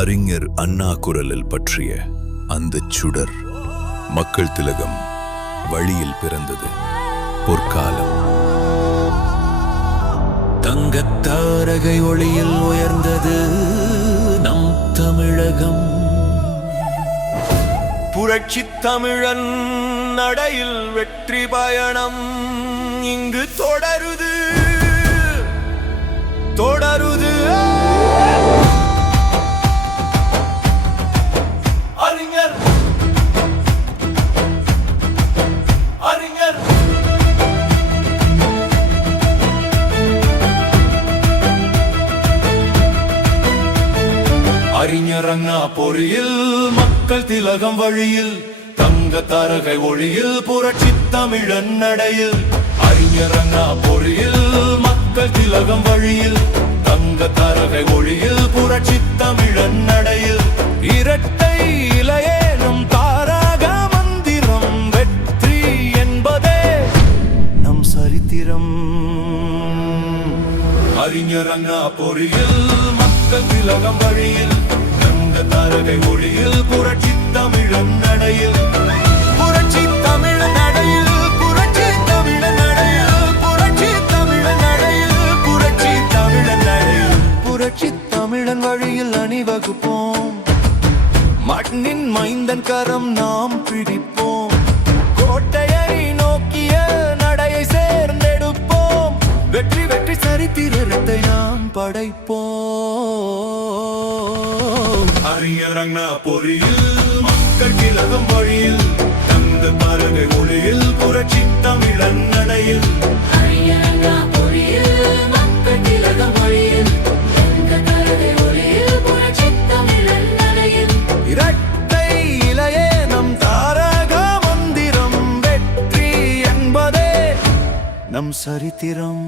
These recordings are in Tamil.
அறிஞர் அண்ணா குரலில் பற்றிய அந்த சுடர். மக்கள் திலகம் வழியில் பிறந்தது பொற்காலம். தங்கத்தாரகை ஒளியில் உயர்ந்தது நம் தமிழகம். புரட்சி தமிழன் நடையில் வெற்றி பயணம் இங்கு தொடருது தொடருது. அறிஞர் அறிஞர் அறிஞர் அண்ணா பொறியில் மக்கள் திலகம் வழியில் தங்க தாரகை ஒளியில் புரட்சி தமிழன் நடையில். அறிஞர் அண்ணா பொறியில் மக்கள் திலகம் வழியில் தங்க தாரகை ஒளியில் புரட்சி தமிழன் நடையில். இரட்டை இலையேனும் தாரக மந்திரம் வெற்றி என்பதே நம் சரித்திரம். அறிஞர் அண்ணா பொறியில் மக்கள் திலகம் வழியில் தங்க தாரகை ஒளியில் புரட்சி தமிழன் நடையில். புரட்சி தமிழன் நடையில் புரட்சி தமிழன் நடையில் புரட்சி தமிழன் நடையில் புரட்சி தமிழன் நடையில். புரட்சி தமிழன் வழியில் அணிவகுப்போம், மண்ணின் மைந்தன் கரம் நாம் பிடிப்போம். கோட்டையை நோக்கிய நடையை சேர்ந்தெடுப்போம், வெற்றி வெற்றி சரித்திரத்தை நாம் படைப்போம். அறிஞர் அண்ணா பொறியில் மக்கள் திலகம் வழியில் தங்க தாரகை ஒளியில் புரட்சி தமிழன் நடையில். அறிஞர் அண்ணா பொறியில் மக்கள் திலகம் வழியில் தங்க தாரகை ஒளியில் புரட்சி தமிழன் நடையில். இரட்டை இலையே நம் தாரக மந்திரம் வெற்றி என்பதே நம் சரித்திரம்.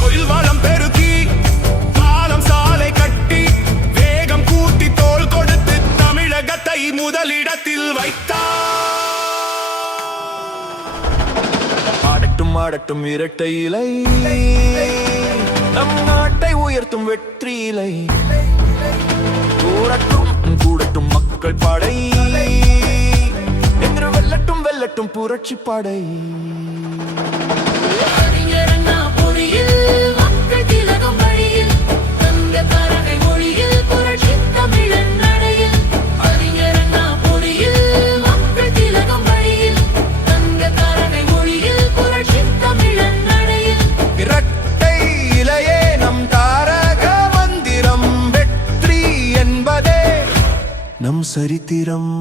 தொழில் வளம் பெருக்கி பாலம் சாலை கட்டி வேகம் கூட்டி தோள் கொடுத்து தமிழகத்தை முதலிடத்தில் வைத்தார். ஆடட்டும் ஆடட்டும் இரட்டை இலை நம் நாட்டை உயர்த்தும் வெற்றி இலை. கூடட்டும் கூடட்டும் மக்கள் படை என்று வெல்லட்டும் வெல்லட்டும் புரட்சி படை. அறிஞர் அண்ணா பொறியில் மக்கள் திலகம் வழியில் தங்க தாரகை ஒளியில் புரட்சி தமிழன் நடையில். அறிஞர் அண்ணா பொறியில் மக்கள் திலகம் வழியில் தங்க தாரகை ஒளியில் புரட்சி தமிழன் நடையில். இரட்டை இலையே நம் தாரக மந்திரம் வெற்றி என்பதே நம் சரித்திரம்.